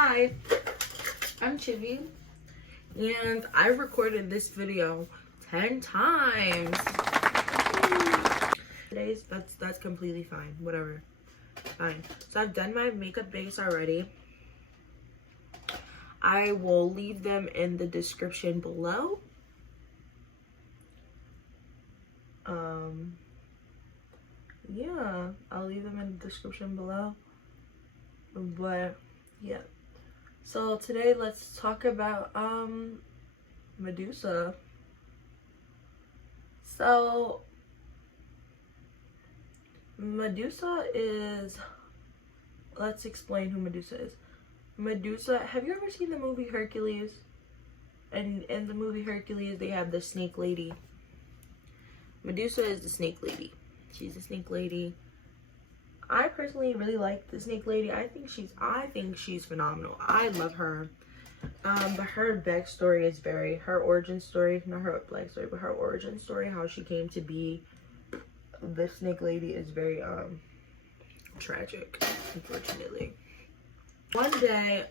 Hi, I'm Chibi, and I recorded this video 10 times. Today's, that's completely fine, whatever, fine. So I've done my makeup base already. I will leave them in the description below. Yeah, I'll leave them in the description below. But yeah, so today let's talk about Medusa. So Medusa is, let's explain who Medusa is. Medusa, have you ever seen the movie Hercules? And in the movie Hercules they have the snake lady. Medusa is the snake lady. She's a snake lady. I personally really like the snake lady. I think she's phenomenal. I love her. But her backstory is her origin story, not her backstory, but her origin story, how she came to be the snake lady, is very tragic, unfortunately. One day,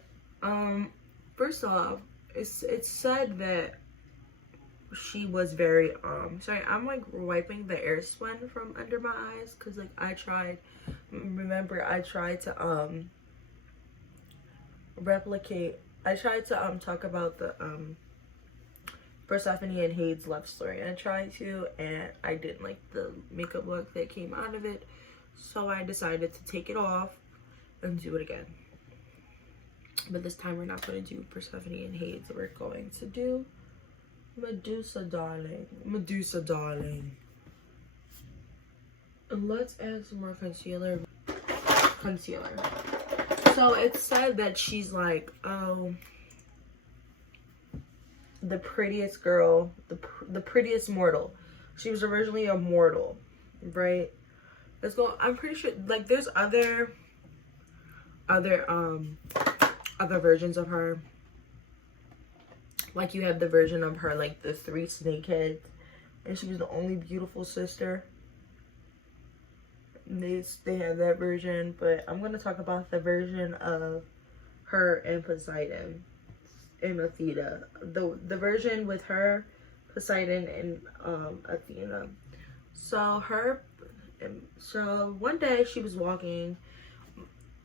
first off, it's said that she was very sorry, I'm like wiping the air spun from under my eyes because like I tried to replicate, I tried to talk about the Persephone and Hades love story, and I tried to, and I didn't like the makeup look that came out of it, so I decided to take it off and do it again. But this time we're not going to do Persephone and Hades, we're going to do Medusa, darling. Medusa, darling. And let's add some more concealer. So it's said that she's like, the prettiest girl, the prettiest mortal. She was originally a mortal, right? Let's go. I'm pretty sure like there's other versions of her. Like you have the version of her like the 3 snakeheads, and she was the only beautiful sister. They have that version, but I'm gonna talk about the version of her and Poseidon and Athena. The version with her, Poseidon, and Athena. So one day she was walking.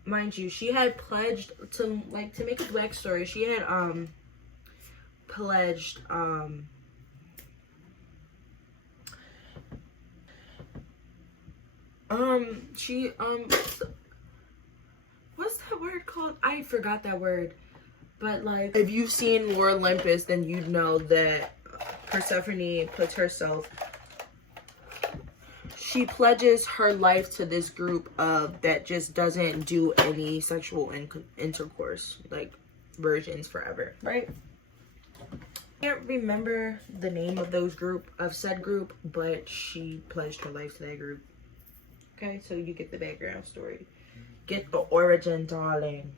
Mind you, she had pledged to make a backstory. She had pledged what's that word called? I forgot that word. But like, if you've seen War Olympus, then you'd know that Persephone puts herself, she pledges her life to this group that just doesn't do any sexual intercourse, like virgins forever, right? I can't remember the name of said group, but she pledged her life to that group. Okay, so you get the background story. Get the origin, darling.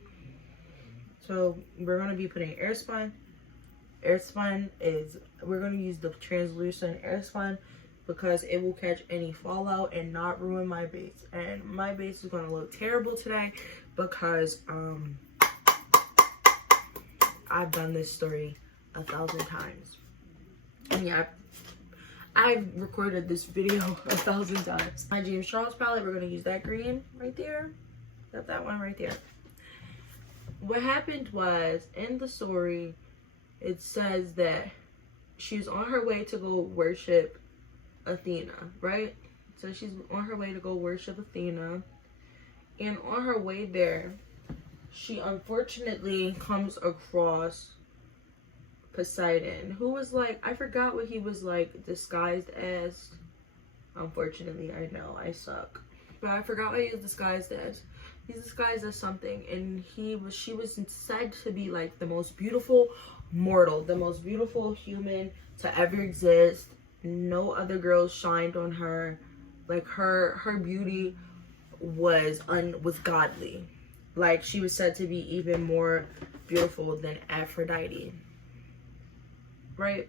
So we're going to be putting airspun. Airspun is, we're going to use the translucent airspun because it will catch any fallout and not ruin my base. And my base is going to look terrible today because I've done this story 1,000 times. And yeah, I've recorded this video 1,000 times. My James Charles palette, we're going to use that green right there. Got that one right there. What happened was, in the story, it says that she was on her way to go worship Athena, right? So she's on her way to go worship Athena. And on her way there, she unfortunately comes across Poseidon, who was like, I forgot what he was like disguised as. Unfortunately, I know I suck, but I forgot what he was disguised as. He's disguised as something, and she was said to be like the most beautiful mortal, the most beautiful human to ever exist. No other girls shined on her. Like her beauty was godly. Like she was said to be even more beautiful than Aphrodite. Right?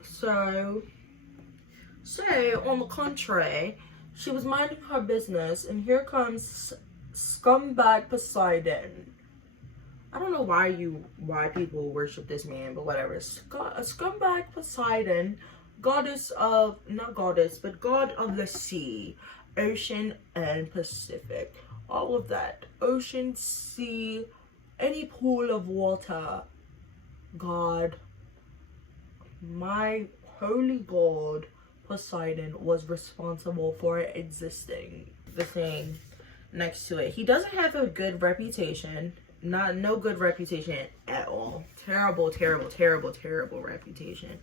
So on the contrary, she was minding her business, and here comes Scumbag Poseidon. I don't know why people worship this man, but whatever. A scumbag Poseidon, goddess of, not goddess, but god of the sea, ocean, and Pacific. All of that. Ocean, sea, any pool of water. God, my holy god, Poseidon, was responsible for it existing. The thing next to it. He doesn't have a good reputation. No good reputation at all. Terrible, terrible, terrible, terrible reputation.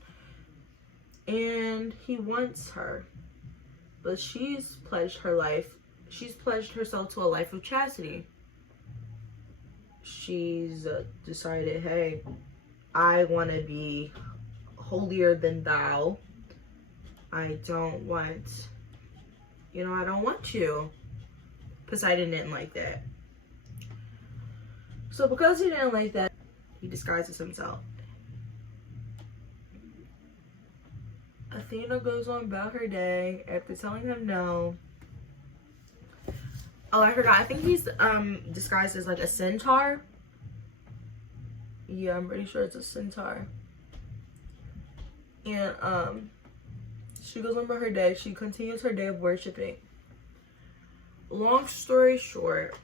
And he wants her. But she's pledged her life. She's pledged herself to a life of chastity. She's decided, hey, I want to be holier than thou. I don't want, I don't want you. Poseidon didn't like that. So because he didn't like that, he disguises himself. Athena goes on about her day after telling him no. Oh, I forgot. I think he's disguised as like a centaur. Yeah, I'm pretty sure it's a centaur. And she goes on about her day. She continues her day of worshiping. Long story short,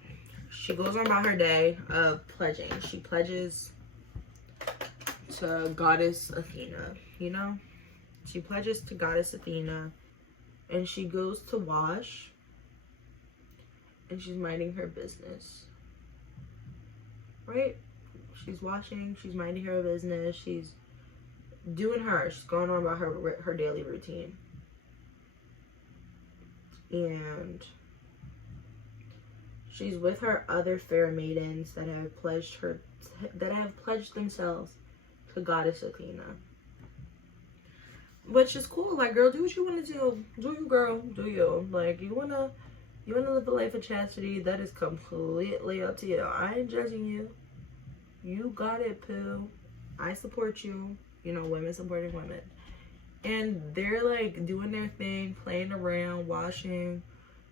she goes on about her day of pledging. She pledges to goddess Athena, She pledges to goddess Athena, and she goes to wash, and she's minding her business, right? She's washing, she's minding her business, she's doing her, she's going on about her daily routine. And she's with her other fair maidens that have pledged themselves to goddess Athena. Which is cool. Like, girl, do what you want to do. Do you, girl. Do you. Like, you wanna live a life of chastity, that is completely up to you. I ain't judging you. You got it, poo. I support you. Women supporting women. And they're like doing their thing, playing around, washing.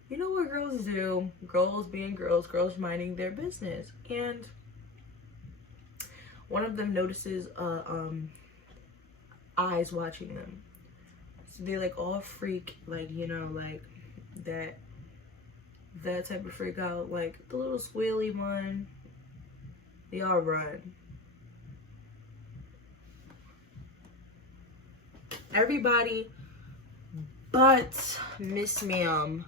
You know what girls do? Girls being girls, girls minding their business. And one of them notices eyes watching them. So they like all freak, like, like that type of freak out. Like the little squealy one, they all run. Everybody but Miss Ma'am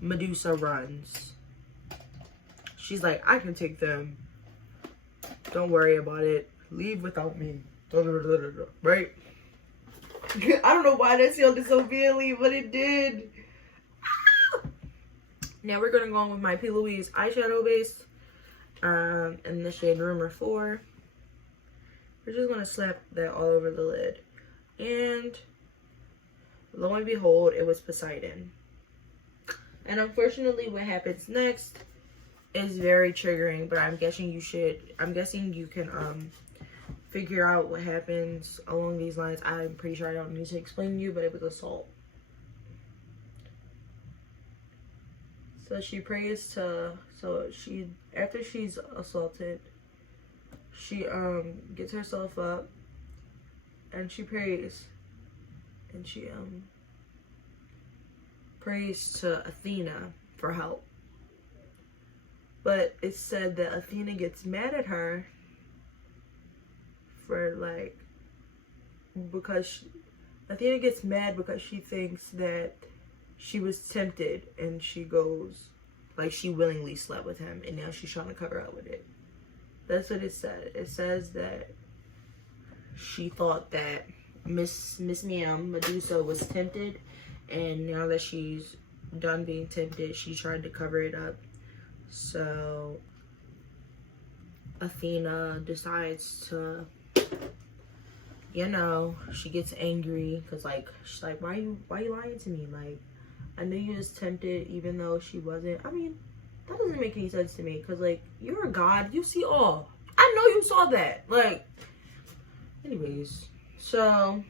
Medusa runs. She's like, I can take them. Don't worry about it. Leave without me. Right? I don't know why that sounded so vehemently, but it did. Now we're gonna go on with my P. Louise eyeshadow base. In the shade Rumor 4. We're just gonna slap that all over the lid. And lo and behold, it was Poseidon. And unfortunately, what happens next is very triggering, but I'm guessing you can figure out what happens along these lines. I'm pretty sure I don't need to explain to you, but it was assault. So she prays to, after she's assaulted, she gets herself up and she prays. And she prays to Athena for help. But it's said that Athena gets mad at her for Athena gets mad because she thinks that she was tempted, and she goes, she willingly slept with him, and now she's trying to cover up with it. That's what it said. It says that she thought that Miss Ma'am Medusa was tempted, and now that she's done being tempted, she tried to cover it up. So Athena decides to, she gets angry because she's like, why you lying to me? Like, I knew you was tempted even though she wasn't. I mean, that doesn't make any sense to me because you're a god, you see all. I know you saw that. Anyways, so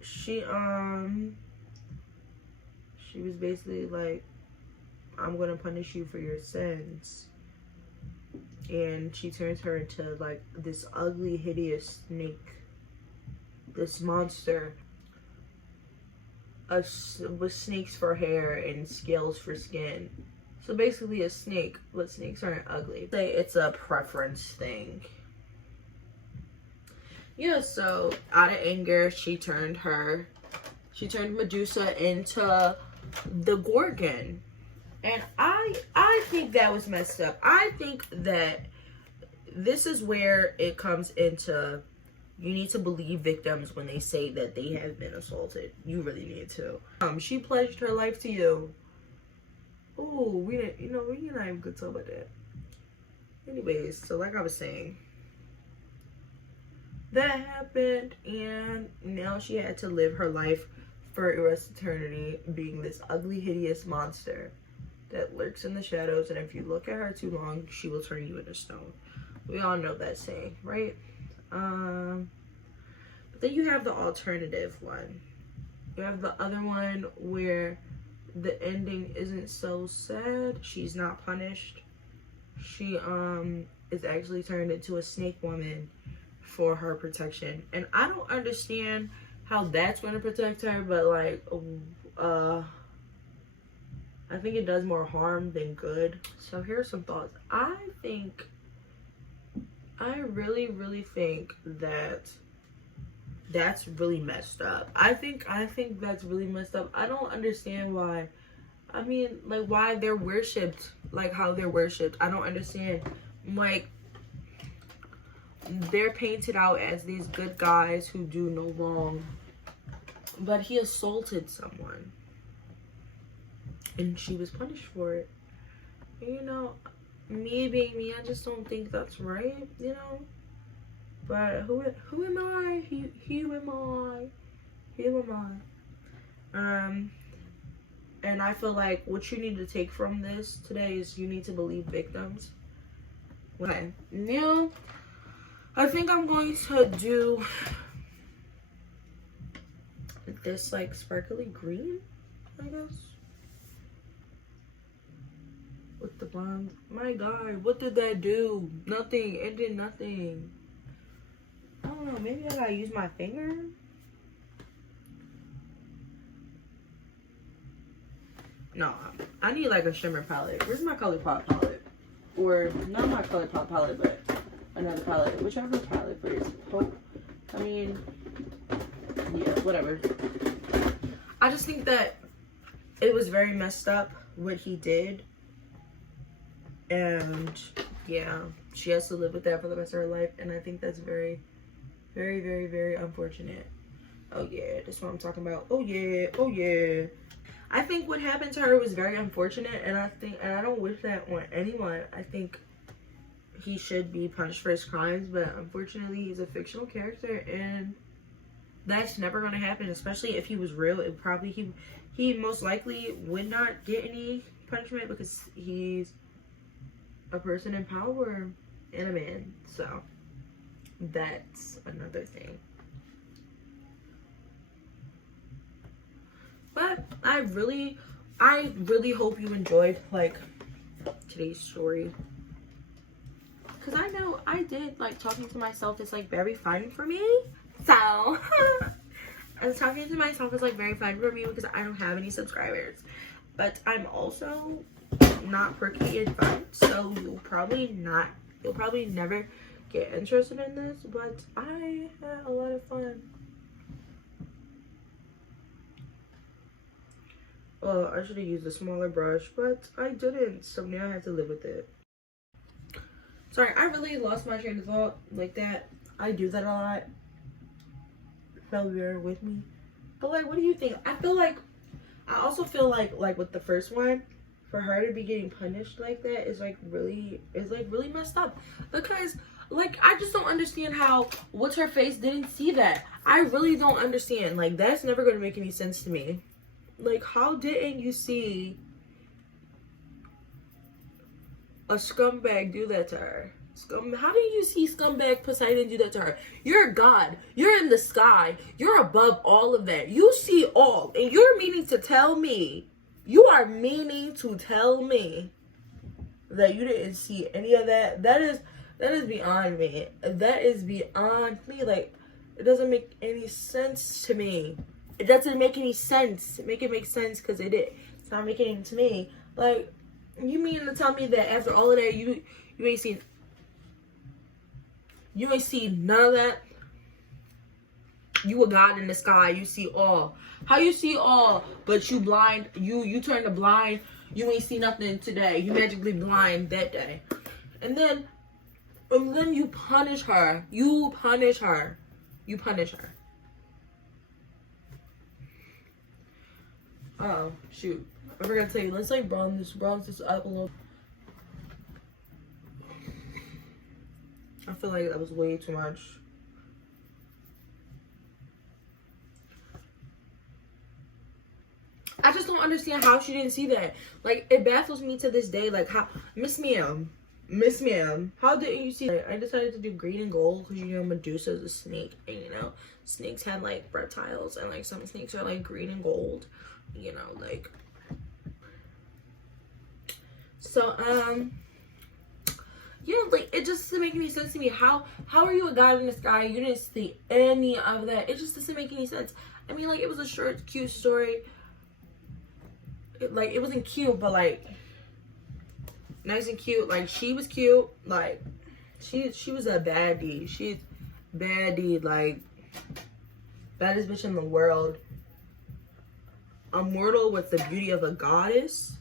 she was basically I'm gonna punish you for your sins. And she turns her into like this ugly, hideous snake, this monster, with snakes for hair and scales for skin. So basically a snake, but snakes aren't ugly. Say it's a preference thing. Yeah, so out of anger, she turned Medusa into the Gorgon. And I think that was messed up. I think that this is where it comes into, you need to believe victims when they say that they have been assaulted. You really need to. She pledged her life to you. Oh, we're not even good talk about that. Anyways, so like I was saying, that happened, and now she had to live her life for the rest of eternity being this ugly, hideous monster that lurks in the shadows, and if you look at her too long, she will turn you into stone. We all know that saying, right? But then you have the alternative one. You have the other one where the ending isn't so sad. She's not punished. She is actually turned into a snake woman for her protection. And I don't understand how that's going to protect her, but like I think it does more harm than good. So here's some thoughts. I really think that that's really messed up. I think that's really messed up. I don't understand why. I mean, like, why they're worshipped, like how they're worshipped. I don't understand. Like, they're painted out as these good guys who do no wrong, but he assaulted someone and she was punished for it. You know, me being me, I just don't think that's right, you know. But who am I? Who am I? And I feel like what you need to take from this today is you need to believe victims. Okay, now I think I'm going to do this like sparkly green, I guess, with the blonde. My God, what did that do? Nothing. It did nothing. I don't know. Maybe I gotta use my finger. No, I need like a shimmer palette. Where's my ColourPop palette? Or not my ColourPop palette, but another palette. Whichever palette for you. I mean, yeah, whatever. I just think that it was very messed up what he did. And yeah, she has to live with that for the rest of her life. And I think that's very, very, very, very unfortunate. Oh yeah, that's what I'm talking about. Oh yeah, oh yeah. I think what happened to her was very unfortunate, and I don't wish that on anyone. I think he should be punished for his crimes, but unfortunately he's a fictional character, and that's never going to happen. Especially if he was real, it probably he most likely would not get any punishment because he's a person in power and a man. So that's another thing. But I really hope you enjoyed like today's story, because I know I did. Like, talking to myself is like very fun for me. So talking to myself is like very fun for me because I don't have any subscribers, but I'm also not pretty and fun, so you'll probably never get interested in this, but I had a lot of fun. Well, I should have used a smaller brush, but I didn't, so now I have to live with it. Sorry, I really lost my train of thought like that. I do that a lot. So bear with me. But like, what do you think? I also feel like with the first one, for her to be getting punished like that is really messed up. Because like, I just don't understand how what's her face didn't see that. I really don't understand. Like, that's never going to make any sense to me. Like, how didn't you see a scumbag do that to her? How did you see scumbag Poseidon do that to her? You're a god. You're in the sky. You're above all of that. You see all. And you're meaning to tell me You are meaning to tell me that you didn't see any of that? That is beyond me. That is beyond me. Like, it doesn't make any sense to me. It doesn't make any sense. Make it make sense, because it's not making it to me. Like, you mean to tell me that after all of that, you ain't seen none of that? You a God in the sky. You see all. How you see all, but you blind? You turn the blind. You ain't see nothing today. You magically blind that day, and then you punish her. You punish her. Oh shoot! I forgot to tell you. Let's like bronze this up a little. I feel like that was way too much. I just don't understand how she didn't see that. Like, it baffles me to this day. Like, how, Miss Ma'am, how didn't you see that? I decided to do green and gold because, you know, Medusa is a snake. And, you know, snakes have, like, reptiles. And, like, some snakes are, like, green and gold. You know, like. So, yeah, like, it just doesn't make any sense to me. How are you a God in the sky? You didn't see any of that. It just doesn't make any sense. I mean, like, it was a short, cute story. Like, it wasn't cute, but like nice and cute. Like, she was cute. Like, she was a baddie. She's baddie, like baddest bitch in the world. Immortal with the beauty of a goddess.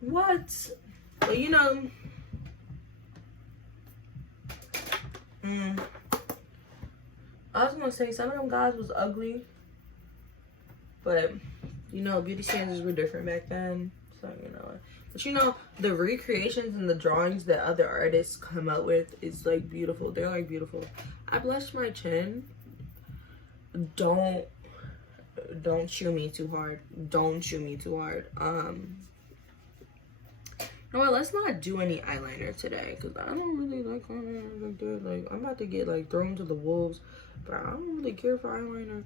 What? But you know, I was gonna say some of them guys was ugly, but you know, beauty standards were different back then. So, you know. But, you know, the recreations and the drawings that other artists come out with is, like, beautiful. They're, like, beautiful. I blushed my chin. Don't chew me too hard. Don't chew me too hard. You know what? Let's not do any eyeliner today. Because I don't really like eyeliner like that. Like, I'm about to get, like, thrown to the wolves. But I don't really care for eyeliner.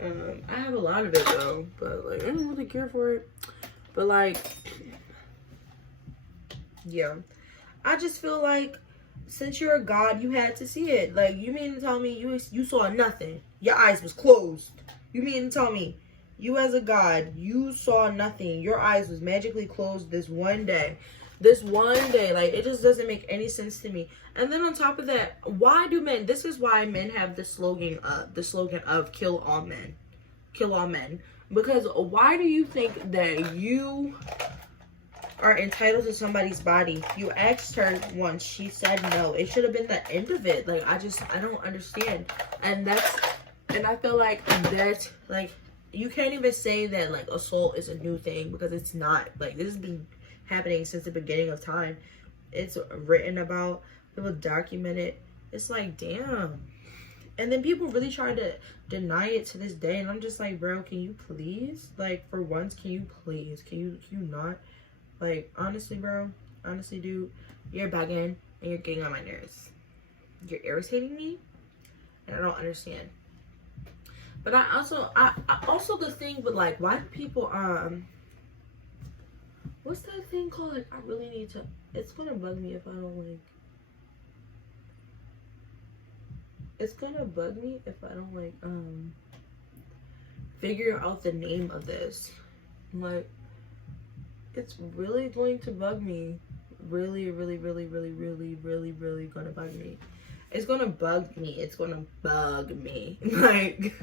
I have a lot of it though, but like I don't really care for it. But like, yeah, I just feel like since you're a God, you had to see it. Like, you mean to tell me you saw nothing? Your eyes was closed. You mean to tell me you as a God, you saw nothing? Your eyes was magically closed this one day. Like, it just doesn't make any sense to me. And then on top of that, why do men, this is why men have the slogan of kill all men. Because why do you think that you are entitled to somebody's body? You asked her once, she said no. It should have been the end of it. Like, I don't understand. And I feel like that, like, you can't even say that, like, assault is a new thing, because it's not. Like, this has been happening since the beginning of time. It's written about, people document it. It's like, damn. And then people really try to deny it to this day, and I'm just like, bro, can you please, like, for once, can you please, can you not, like, honestly, bro, honestly, dude, you're bugging and you're getting on my nerves. You're irritating me, and I don't understand. But I also the thing with, like, why do people what's that thing called? Like, I really need to, it's gonna bug me if I don't, like, figure out the name of this. Like, it's really going to bug me. Really gonna bug me. It's gonna bug me. Like,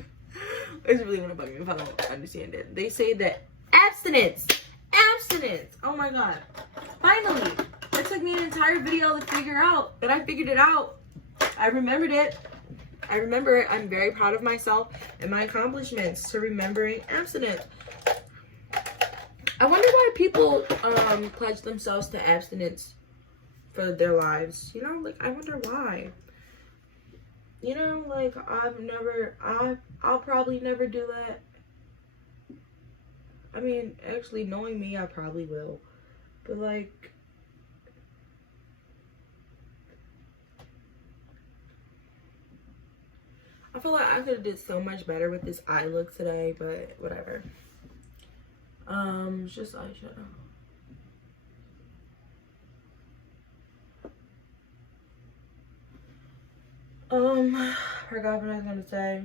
it's really gonna bug me if I don't understand it. They say that abstinence. Oh my god. Finally. It took me an entire video to figure out, but I figured it out. I remembered it. I'm very proud of myself and my accomplishments to remembering abstinence. I wonder why people pledge themselves to abstinence for their lives. You know, like, I wonder why. You know, like, I'll probably never do that. I mean, actually, knowing me, I probably will. But, like, I feel like I could have did so much better with this eye look today, but whatever. It's just eyeshadow. Forgot what I was gonna say.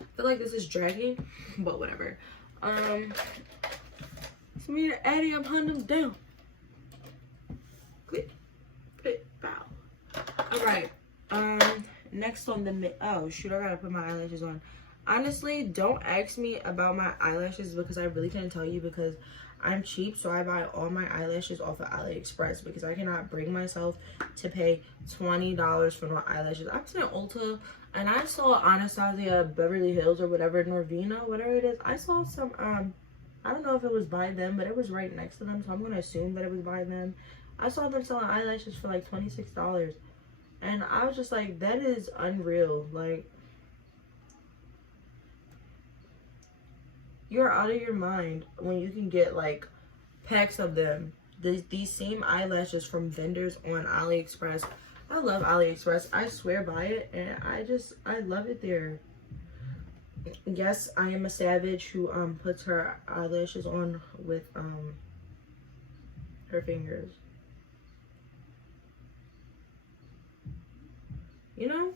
I feel like this is dragging, but whatever. It's me to Addie, I'm hunting them down. Click, click, bow. Alright, next on the, oh shoot, I gotta put my eyelashes on. Honestly, don't ask me about my eyelashes because I really can't tell you because I'm cheap, so I buy all my eyelashes off of AliExpress because I cannot bring myself to pay $20 for no eyelashes. I was in Ulta and I saw Anastasia Beverly Hills or whatever, Norvina, whatever it is. I saw some, I don't know if it was by them, but it was right next to them, so I'm going to assume that it was by them. I saw them selling eyelashes for like $26. And I was just like, that is unreal. Like, you're out of your mind when you can get like packs of them. These same eyelashes from vendors on AliExpress. I love AliExpress. I swear by it, and I love it there. Yes, I am a savage who puts her eyelashes on with her fingers. You know?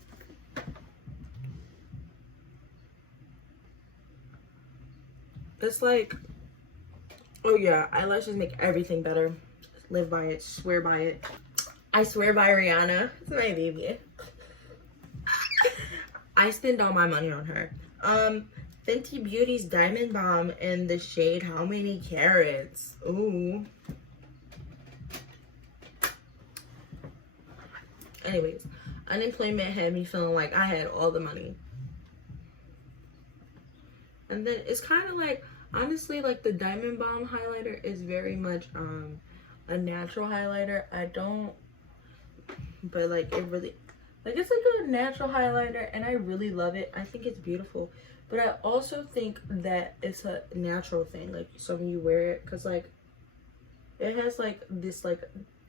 It's like, oh yeah, eyelashes make everything better. Live by it, swear by it. I swear by Rihanna. It's my baby. I spend all my money on her. Fenty Beauty's Diamond Bomb in the shade How Many Carats? Ooh. Anyways, unemployment had me feeling like I had all the money. And then it's kind of like, honestly, like the Diamond Bomb highlighter is very much a natural highlighter. But like it really, like it's like a natural highlighter and I really love it. I think it's beautiful. But I also think that it's a natural thing, like so when you wear it, because like it has like this like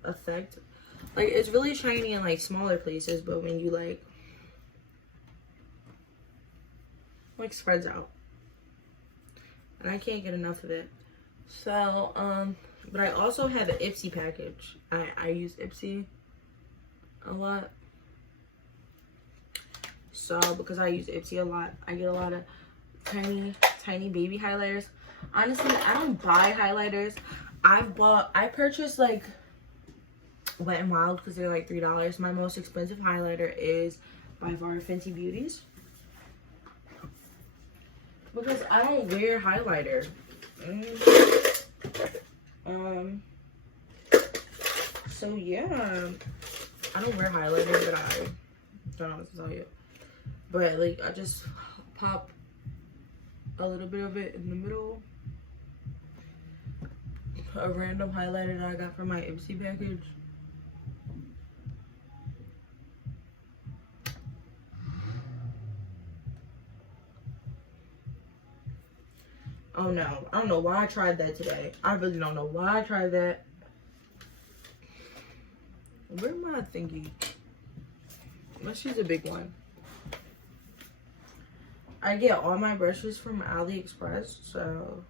effect. Like it's really shiny in like smaller places, but when you like spreads out. And I can't get enough of it. So, but I also have an Ipsy package. I use Ipsy a lot. So, because I use Ipsy a lot, I get a lot of tiny baby highlighters. Honestly, I don't buy highlighters. I purchased like Wet n Wild because they're like $3. My most expensive highlighter is by far Fenty Beauty's. Because I don't wear highlighter. So yeah, I don't wear highlighter, but I don't know what to tell you. But like, I just pop a little bit of it in the middle. A random highlighter that I got from my Ipsy package. Oh no, I don't know why I tried that today. I really don't know why I tried that. Where my thingy? Well, she's a big one. I get all my brushes from AliExpress, so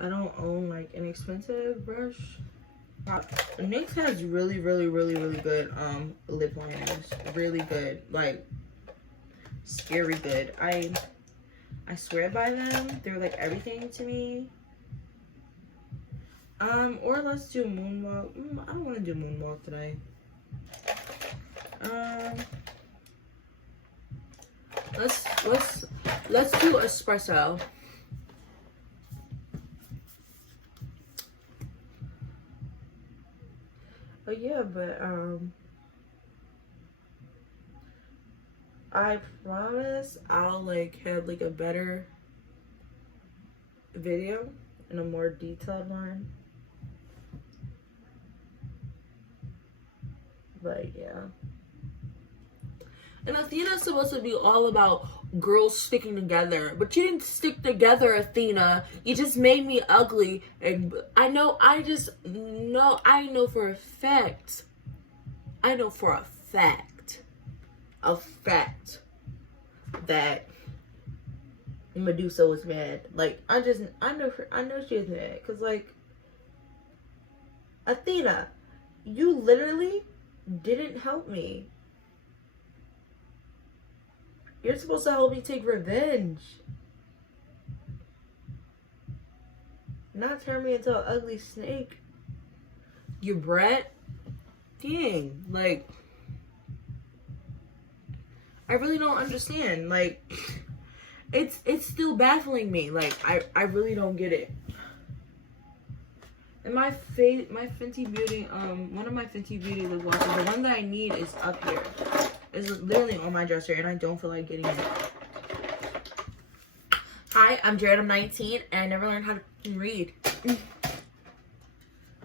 I don't own like an expensive brush. NYX has really good lip liners. Really good, like scary good. I swear by them. They're like everything to me. Or let's do Moonwalk. I don't want to do Moonwalk today. Let's do Espresso. Oh yeah, but I promise I'll like have like a better video and a more detailed one. But yeah. And Athena's supposed to be all about girls sticking together, but you didn't stick together, Athena. You just made me ugly. And I know for a fact. a fact that Medusa was mad. Like, I know she was mad. Because, like, Athena, you literally didn't help me. You're supposed to help me take revenge. Not turn me into an ugly snake. You brat. Dang. Like, I really don't understand. Like, it's still baffling me. Like, I really don't get it. And my Fenty Beauty, one of my Fenty Beauty lip glosses, the one that I need is up here. It's literally on my dresser, and I don't feel like getting it. Hi, I'm Jared. I'm 19, and I never learned how to read.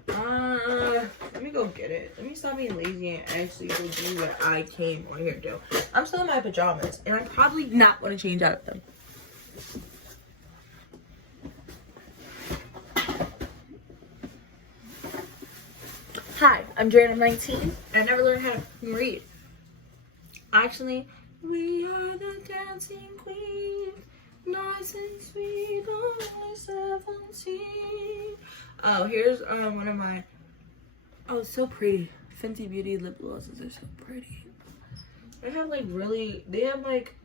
Let me go get it. Let me stop being lazy and actually go do what I came on here to do. I'm still in my pajamas, and I'm probably not going to change out of them. Hi, I'm Jared. I'm 19, and I never learned how to read. Actually, we are the dancing queen, nice and sweet, only 17. Oh, here's one of my, oh, it's so pretty. Fenty Beauty lip glosses are so pretty. They have like they have like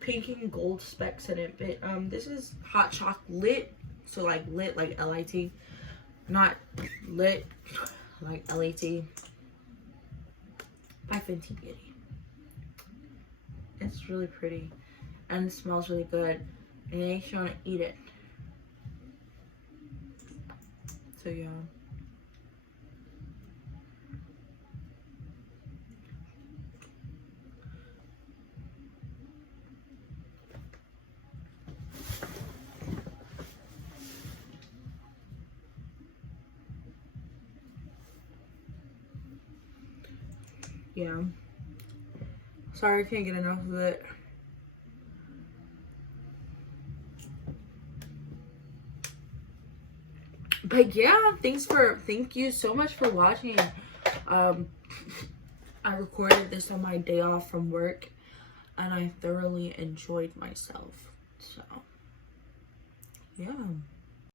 pink and gold specks in it. But this is hot chocolate, so like lit, like L-I-T, not lit, like L-A-T, by Fenty Beauty. It's really pretty, and it smells really good, and it makes you want to eat it. So yeah. Yeah. Sorry, I can't get enough of it. But yeah, thank you so much for watching. I recorded this on my day off from work, and I thoroughly enjoyed myself. So, yeah.